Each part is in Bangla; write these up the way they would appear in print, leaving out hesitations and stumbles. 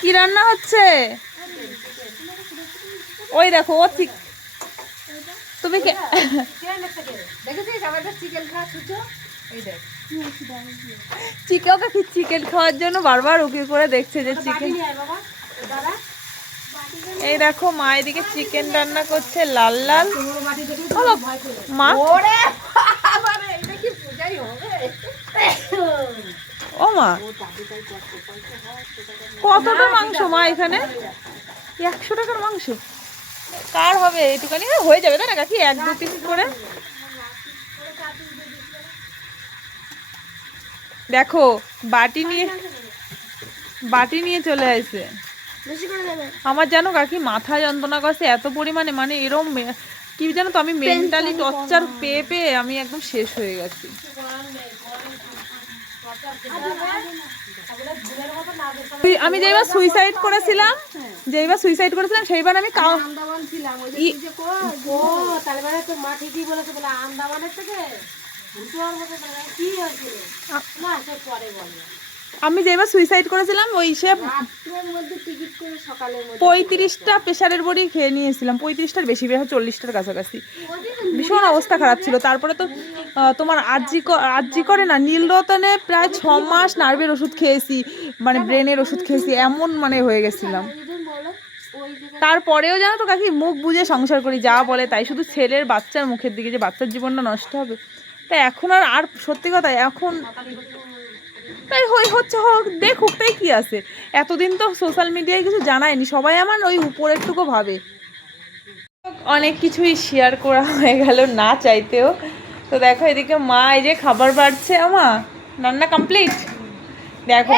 কি রান্না হচ্ছে? ওই দেখো ও ঠিক তুমি চিকেন খাওয়ার জন্য বারবার উকি করে দেখছে যে চিকেন। এই দেখো মা এদিকে চিকেন রান্না করছে লাল লাল। মা ও মা কতটা মাংস মা এখানে? 100 টাকার মাংস কার হবে? একটুখানি হয়ে যাবে তাই না কাকি? 1-2 পিস করে দেখো বাটি নিয়ে চলে আসে। আমার জানো কাকি মাথা যন্ত্রণা করছে এত পরিমাণে, মানে এরম কি জানো তো, আমি মেন্টালি টর্চার পেয়ে পেয়ে আমি একদম শেষ হয়ে গেছি। আমি যেবার সুইসাইড করেছিলাম সেইবার আমি আমি যেবার সুইসাইড করেছিলাম ওই সে 35টা প্রেশারের বড়ি খেয়ে নিয়েছিলাম, 35টার বেশি, 40টার কাছাকাছি। ভীষণ অবস্থা খারাপ ছিল। তারপরে তো তোমার আরজি করে না নীলরতনে প্রায় 6 মাস নার্ভের ওষুধ খেয়েছি, মানে ব্রেনের ওষুধ খেয়েছি, এমন মানে হয়ে গেছিলাম। তারপরেও জানো তো কাকি মুখ বুঝে সংসার করি, যা বলে তাই, শুধু ছেলের বাচ্চার মুখের দিকে, যে বাচ্চার জীবনটা নষ্ট হবে। তাই এখন আর সত্যি কথা এখন তাই হচ্ছে হোক, দেখুক, তাই কি আছে। এতদিন তো সোশ্যাল মিডিয়ায় কিছু জানায়নি, সবাই আমার ওই উপরেরটুকু ভাবে। অনেক কিছুই শেয়ার করা হয়ে গেল না চাইতেও। তো দেখো এদিকে মা এই যে খাবার বাড়ছে, আমা রান্না কমপ্লিট দেখো।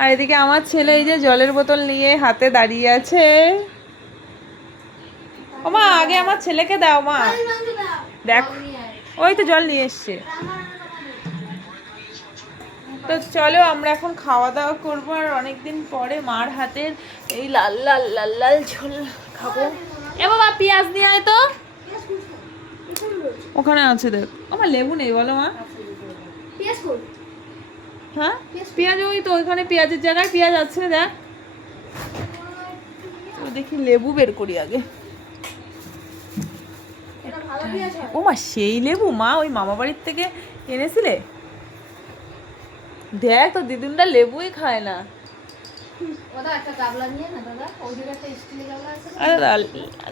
আর এদিকে আমার ছেলে এই যে জলের বোতল নিয়ে হাতে দাঁড়িয়ে আছে। ও মা আগে আমার ছেলেকে দাও মা, দেখো ওই তো জল নিয়ে এসছে। তো চলো আমরা এখন খাওয়া দাওয়া করবো, আর অনেকদিন পরে মার হাতের এই লাল লাল লাল লাল ঝোল খাবো। এ বাবা পেঁয়াজ নিয়ে আয় তো, ওখানে আছে দেখ। আমার লেবু নেই বলো মা? হ্যাঁ পেঁয়াজ ওই তো ওইখানে, পেঁয়াজের জায়গায় পেঁয়াজ আছে দেখ। দেখি লেবু বের করি আগে। ও মা সেই লেবু মা ওই মামা বাড়ির থেকে এনেছিলে? দেখ তো দিদুনটা লেবুই খায় না।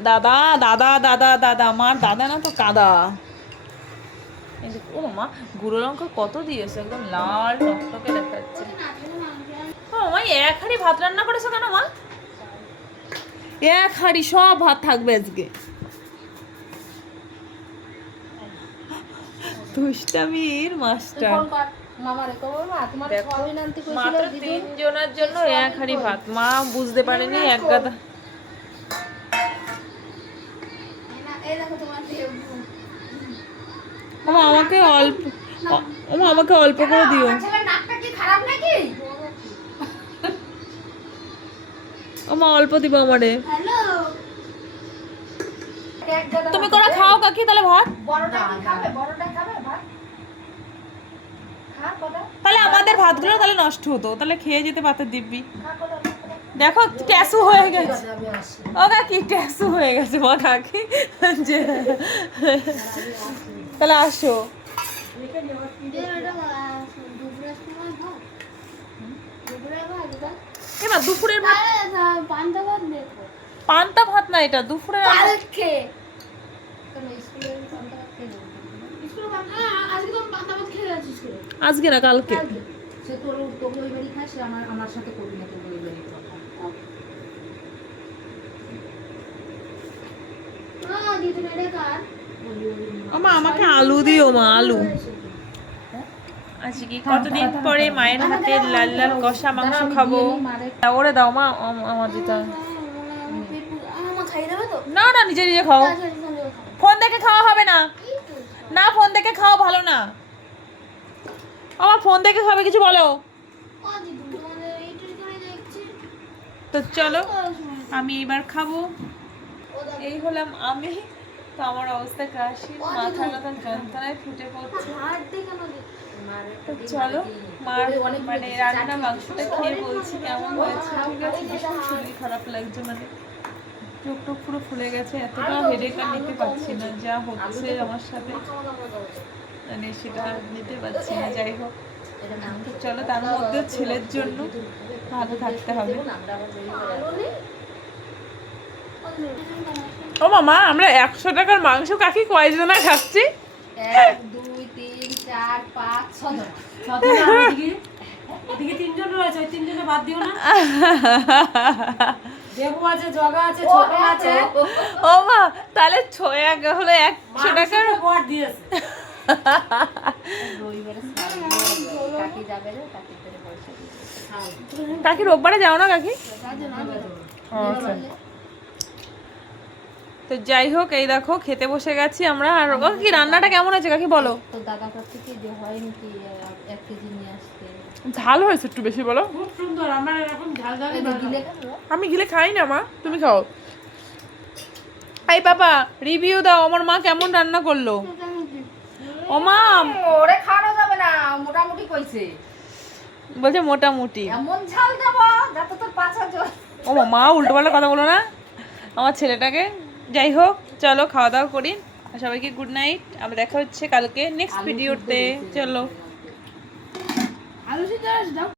দাদা দাদা দাদা দাদা আমার দাদা না তো কাদা। ও মা গুঁড়ো লঙ্কা কত দিয়েছে, একদম লাল টকটকে দেখাচ্ছে। ও মা 1 হাঁড়ি ভাত রান্না করেছো কেন মা? 1 হাঁড়ি সব ভাত থাকবে আজকে। দুষ্টামির মাস্টার। মাত্র 3 জনের জন্য 1 হাঁড়ি ভাত, মা বুঝতে পারেনি এক গাদা। আমাকে অল্প করে দিও। মা অল্প দিবা আমারে। তুমি করে খাও কাকি তাহলে ভাত। তাহলে আমাদের ভাতগুলো তাহলে নষ্ট হতো, তাহলে খেয়ে যেতে পারতে দিব্যি। দেখো ট্যাসু হয়ে গেছে ও কাকি, ট্যাসু হয়ে গেছে মা কাকি। তাহলে আসো। এবার দুপুরের ভাত, পান্তা ভাত না এটা দুপুরের। আজকে না কালকে। আমাকে আলু দিও মা, আলু। আজকে কতদিন পরে মায়ের হাতের লাল লাল কষা মাংস খাবো। ওরে দাও মা, আমার দিতে না না, নিজে নিজে খাও। ফোন দেখে খাওয়া হবে না, না ফোন দেখে খাওয়া ভালো না। আমার ফোন দেখে খাবে কিছু বলো তো। চলো আমি এবার খাবো। এই হলাম আমি। তো আমার অবস্থা কাশি, মাথা যন্ত্রণায় ফুটে পড়ছে। তো চলো মার মানে রান্না মাংসটা খেয়ে বলছি কেমন হয়েছে। ঠিক আছে, ভীষণ শরীর খারাপ লাগছে, মানে চোখ টোক পুরো ফুলে গেছে, এতটা হেডেক আর নিতে পারছি না, যা হচ্ছে আমার সাথে মানে সেটা আর নিতে পারছি না। যাই হোক, তো চলো তার মধ্যে ছেলের জন্য ভালো থাকতে হবে। ও মামা, আমরা 100 টাকার মাংস কাকি কয়জনা খাচ্ছি? 1 2 3 4 5 6 জন। এদিকে 3 জন রয়েছে, ওই 3 জনে বাদ দিও না। দেবু আছে, জগা আছে, ছোট আছে। ও মা, তাহলে 100 হলো 100 টাকার বর দিয়েছে। রবিবারে কাকি যাবে রে, কাকি করে পয়সা দিতে। কাকি রোববারে যাও না কাকি? কাজে না যাবে। ও আচ্ছা। তো যাই হোক, এই দেখো খেতে বসে গেছি আমরা। আর কাকি রান্নাটা কেমন হয়েছে কাকি বলো? তো দাদা কাছে কি যে হয় নাকি 1 কেজি নিয়ে আসতে? ঝাল হয়েছে একটু বেশি বলো। খুব সুন্দর, আমার এরকম ঝাল ঝাল গিলে কেন? আমি গিলে খাই না মা, তুমি খাও। এই বাবা, রিভিউ দাও আমার মা কেমন রান্না করলো। ও মা ওরে খাওয়া যাবে না, মোটামুটি কইছে। বলছে মোটামুটি। এমন ঝাল দেব যাতে তোর পাছা জল। ও মা উল্টো পাল্টা কথা বলো না আমার ছেলেটাকে। যাই হোক, চলো খাওয়া দাওয়া করি। আর সবাইকে গুড নাইট। আমরা দেখা হচ্ছে কালকে নেক্সট ভিডিওতে। চলো। আলু সিদ্ধ দাও।